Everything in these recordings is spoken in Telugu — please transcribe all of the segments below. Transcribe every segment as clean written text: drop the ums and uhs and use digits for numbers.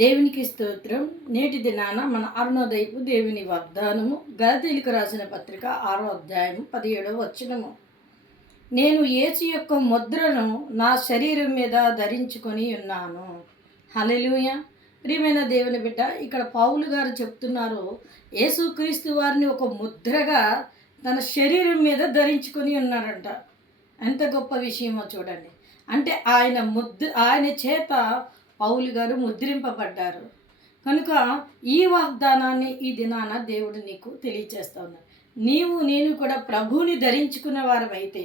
దేవునికి స్తోత్రం. నేటి దినాన మన అరుణోదయపు దేవుని వాగ్దానము గలతీయులకు రాసిన పత్రిక 6వ అధ్యాయం 17వ వచనము. నేను యేసు యొక్క ముద్రను నా శరీరం మీద ధరించుకొని ఉన్నాను. హల్లెలూయా. ప్రియమైన దేవుని బిడ్డ, ఇక్కడ పౌలు గారు చెప్తున్నారు, యేసుక్రీస్తు వారిని ఒక ముద్రగా తన శరీరం మీద ధరించుకొని ఉన్నాడంట. ఎంత గొప్ప విషయమో చూడండి. అంటే ఆయన చేత పౌలు గారు ముద్రింపబడ్డారు కనుక ఈ వాగ్దానాన్ని ఈ దినాన దేవుడు నీకు తెలియచేస్తా ఉన్నారు. నేను కూడా ప్రభువుని ధరించుకున్న వారమైతే,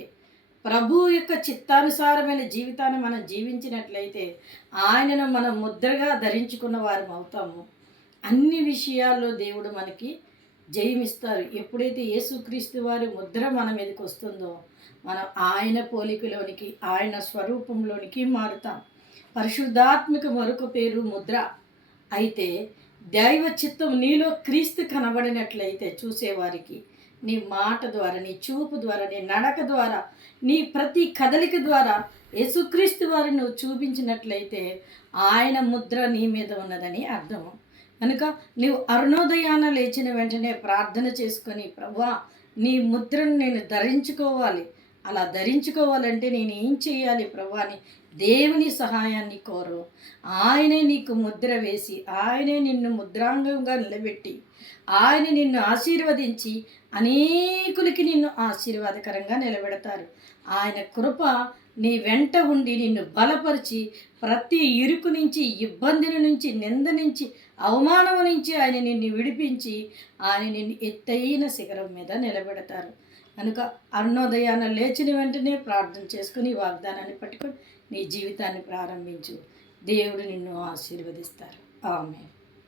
ప్రభు యొక్క చిత్తానుసారమైన జీవితాన్ని మనం జీవించినట్లయితే ఆయనను మనం ముద్రగా ధరించుకున్న వారం అవుతాము. అన్ని విషయాల్లో దేవుడు మనకి జయమిస్తారు. ఎప్పుడైతే యేసుక్రీస్తు వారి ముద్ర మన మీదకి వస్తుందో మనం ఆయన పోలికలోనికి, ఆయన స్వరూపంలోనికి మారుతాం. పరిశుద్ధాత్మక మరొక పేరు ముద్ర. అయితే దైవ చిత్తం నీలో క్రీస్తు కనబడినట్లయితే చూసేవారికి నీ మాట ద్వారా, నీ చూపు ద్వారా, నీ నడక ద్వారా, నీ ప్రతి కదలిక ద్వారా యేసుక్రీస్తు వారిని నువ్వు చూపించినట్లయితే ఆయన ముద్ర నీ మీద ఉన్నదని అర్థము. కనుక నువ్వు అరుణోదయాన లేచిన వెంటనే ప్రార్థన చేసుకొని, ప్రభువా నీ ముద్రను నేను ధరించుకోవాలి, అలా ధరించుకోవాలంటే నేను ఏం చేయాలి ప్రభువా అని దేవుని సహాయాన్ని కోరు. ఆయనే నీకు ముద్ర వేసి, ఆయనే నిన్ను ముద్రాంగంగా నిలబెట్టి, ఆయన నిన్ను ఆశీర్వదించి అనేకులకి నిన్ను ఆశీర్వాదకరంగా నిలబెడతారు. ఆయన కృప నీ వెంట ఉండి నిన్ను బలపరిచి ప్రతి ఇరుకు నుంచి, ఇబ్బందుల నుంచి, నింద నుంచి, అవమానం నుంచి ఆయన నిన్ను విడిపించి ఆయన నిన్ను ఎత్తైన శిఖరం మీద నిలబెడతారు. కనుక అరుణోదయాన లేచిన వెంటనే ప్రార్థన చేసుకుని వాగ్దానాన్ని పట్టుకొని నీ జీవితాన్ని ప్రారంభించు. దేవుడు నిన్ను ఆశీర్వదిస్తారు. ఆమేన్.